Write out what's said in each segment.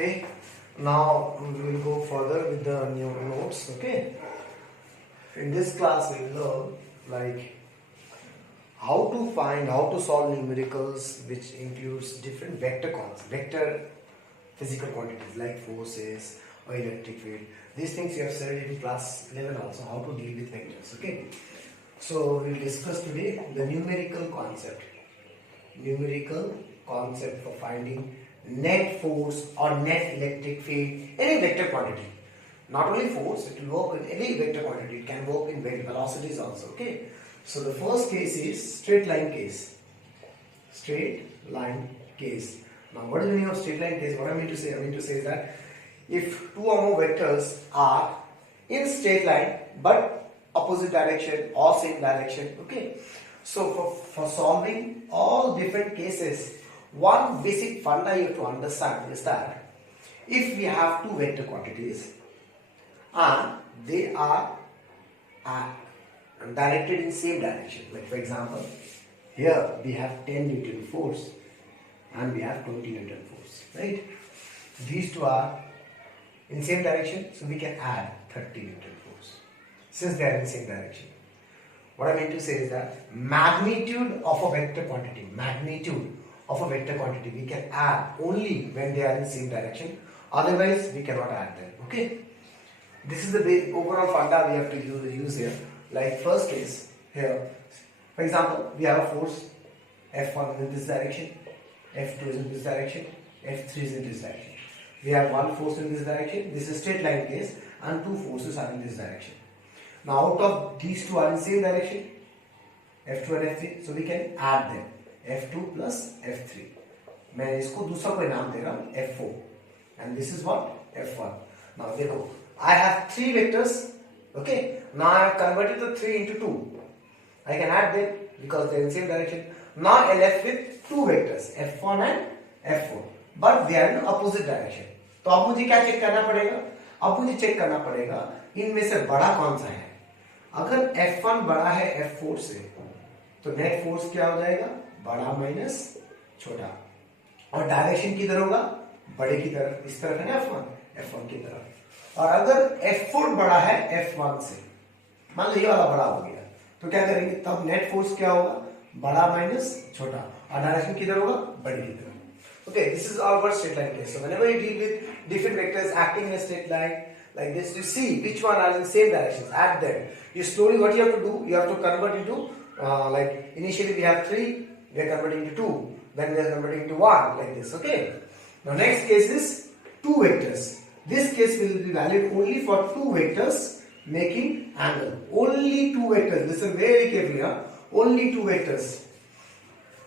Okay, now we will go further with the new notes. Okay, in this class we will learn like how to solve numericals, which includes different vector physical quantities like forces or electric field. These things you have studied in class 11 also, how to deal with vectors. Okay, so we will discuss today the numerical concept for finding net force or net electric field, any vector quantity. Not only force, it will work in any vector quantity. It can work in velocities also. Okay. So the first case is straight line case. Straight line case. Now, what is the meaning of straight line case? What I mean to say? I mean to say is that if two or more vectors are in straight line but opposite direction or same direction. Okay. So for solving all different cases, one basic funda you have to understand is that if we have two vector quantities and they are directed in same direction, like for example, here we have 10 Newton force and we have 20 Newton force, right? These two are in same direction, so we can add 30 Newton force since they are in same direction. What I mean to say is that magnitude of a vector quantity, we can add only when they are in same direction. Otherwise, we cannot add them. Okay. This is the overall funda we have to use here. Like first case here, for example, we have a force F1 in this direction, F2 is in this direction, F3 is in this direction. We have one force in this direction. This is straight line case, and two forces are in this direction. Now, out of these two are in same direction, F2 and F3, so we can add them. F2 plus F3. मैं इसको दूसरा कोई नाम दे रहा हूँ F4, and this is what F1. Now देखो, I have three vectors. Okay, now I have converted the 3 into 2. I can add them because they are in same direction. Now I am left with two vectors F1 and F4, but they are in opposite direction. तो अब मुझे क्या check करना पड़ेगा? अब मुझे check करना पड़ेगा इनमें से बड़ा कौन सा है. अगर F1 बड़ा है F4 से, तो नेट फोर्स क्या हो जाएगा? बड़ा माइनस छोटा. और डायरेक्शन किधर होगा? बड़े की तरफ. इस तरफ है ना F1 की तरफ. और अगर F4 बड़ा है F1 से, मान लो ये वाला बड़ा हो गया, तो क्या करेंगे? तब नेट फोर्स क्या होगा? बड़ा माइनस छोटा. और डायरेक्शन किधर होगा? बड़े की तरफ. Okay, this is our straight line case. So whenever you deal with different vectors acting in a straight line like this, you see which one are in same directions. Add them. You slowly, what you have to do? You have to convert into like initially we have 3, we are converting to 2, then we are converting to 1, like this. Okay. Now next case is two vectors. This case will be valid only for two vectors making angle. Only two vectors. Listen very carefully. Huh? Only two vectors.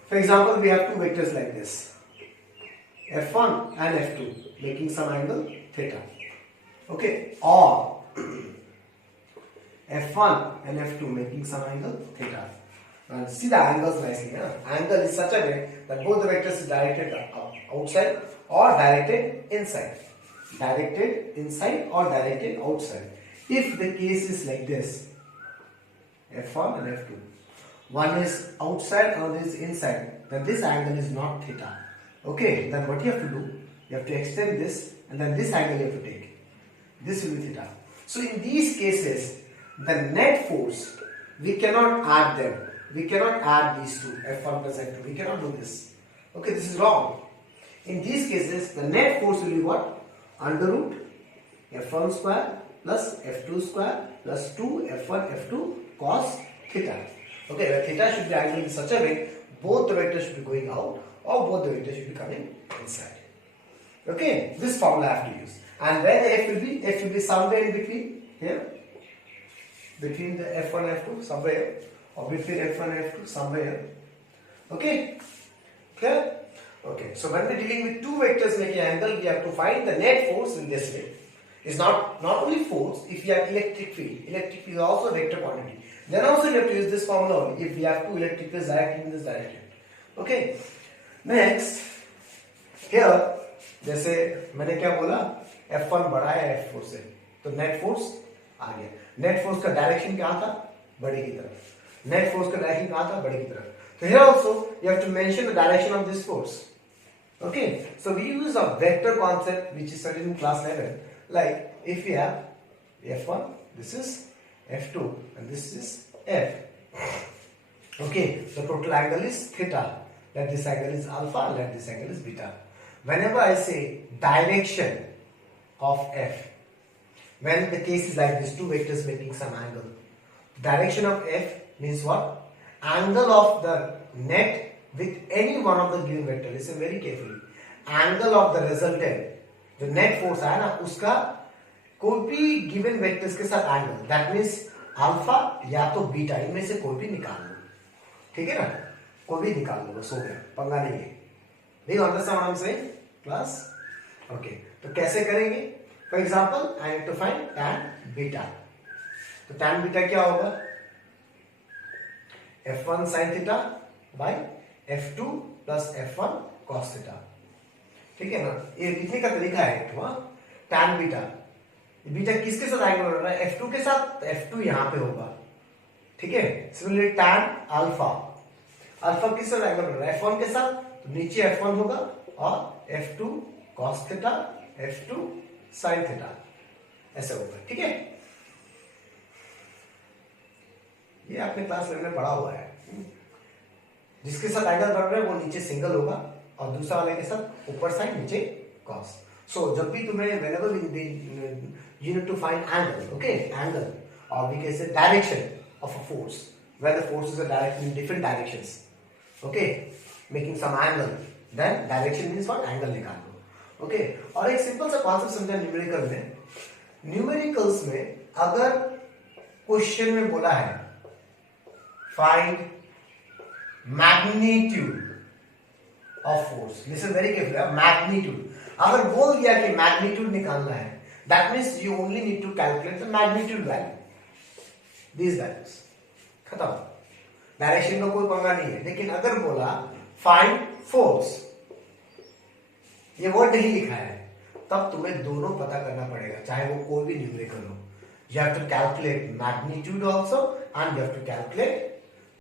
For example, we have two vectors like this. F1 and F2 making some angle theta. Okay, or F1 and F2 making some angle theta. Now see the angles nicely. Angle is such a way that both the vectors is directed outside or directed inside. Directed inside or directed outside. If the case is like this, F1 and F2, one is outside, another is inside, then this angle is not theta. Okay, then what you have to do? You have to extend this, and then this angle you have to take. This will be theta. So in these cases, the net force, we cannot add them. We cannot add these two, F1 plus F2. We cannot do this. Okay, this is wrong. In these cases, the net force will be what? Under root F1 square plus F2 square plus 2 F1 F2 cos theta. Okay, the theta should be angled in such a way both the vectors should be going out or both the vectors should be coming inside. Okay, this formula I have to use. And where the F will be somewhere in between here, between the F1 and F2 somewhere, or between F1 and F2 somewhere here. Okay, clear? Okay, so when we are dealing with two vectors making angle, we have to find the net force in this way. It's not only force. If we have electric field is also a vector quantity. Then also we have to use this formula if we have two electric fields directing in this direction. Okay. Next, here जैसे मैंने क्या बोला, F1 बड़ा है F4 से, तो net force आ गया. Net force का डायरेक्शन क्या था? बड़े की तरफ. नेट फोर्स का डायरेक्शन कहाँ था? बड़े की तरफ. So here also you have to mention the direction of this force. Okay, so we use a vector concept which is studied in class 11. Like if we have f1, this is f2, and this is f. Okay, the total angle is theta. Let this angle is alpha, let this angle is beta. Whenever I say direction of f, when the case is like this, two vectors making some angle, direction of f means what? Angle of the net with any one of the given vector. Listen very carefully. Angle of the resultant, जो net force है ना, उसका कोई भी given vectors के साथ angle, that means alpha या तो beta, इनमें से कोई भी निकाल लो, ठीक है ना? कोई भी निकाल लो, बस हो गया, पंगा नहीं है. Do you understand what I'm saying, class? Okay, तो कैसे करेंगे? For example, I need to find tan beta. तो tan beta क्या होगा? f1 sin theta by f2 plus f1 cos theta. ठीक है ना? ये लिखने का तरीका है tan बीटा. बीटा किसके साथ एंगल बन रहा है? f2 के साथ. f2 यहां पे होगा, ठीक है? सिमिलरली tan अल्फा, अल्फा किस साथ एंगल बन रहा है? f1 के साथ, तो नीचे f1 होगा और f2 cos theta, f2 sin theta, ऐसे होगा, ठीक है? ये आपने क्लास 11 में पढ़ा हुआ है. जिसके साथ एंगल बन रहा है वो नीचे सिंगल होगा और दूसरा वाले के साथ ऊपर साइन नीचे cos. सो जब भी तुम्हें whenever you need to find angle, okay, angle, or we can say direction of a force, where the forces are directed in different directions, okay, making some angle, then direction means what? Angle निकाल लो, okay. और एक simple सा concept समझा numerical में. Numericals में अगर question में बोला है find magnitude of force, listen very carefully, magnitude. अगर बोल दिया कि magnitude निकालना है, that means you only need to calculate the magnitude value, these values, खत्म. डायरेक्शन का कोई पंगा नहीं है. लेकिन अगर बोला find force, ये वर्ड नहीं लिखा है, तब तुम्हें दोनों पता करना पड़ेगा, चाहे वो कोई भी न्यूमेरिकल हो. You have to calculate magnitude also and you have to calculate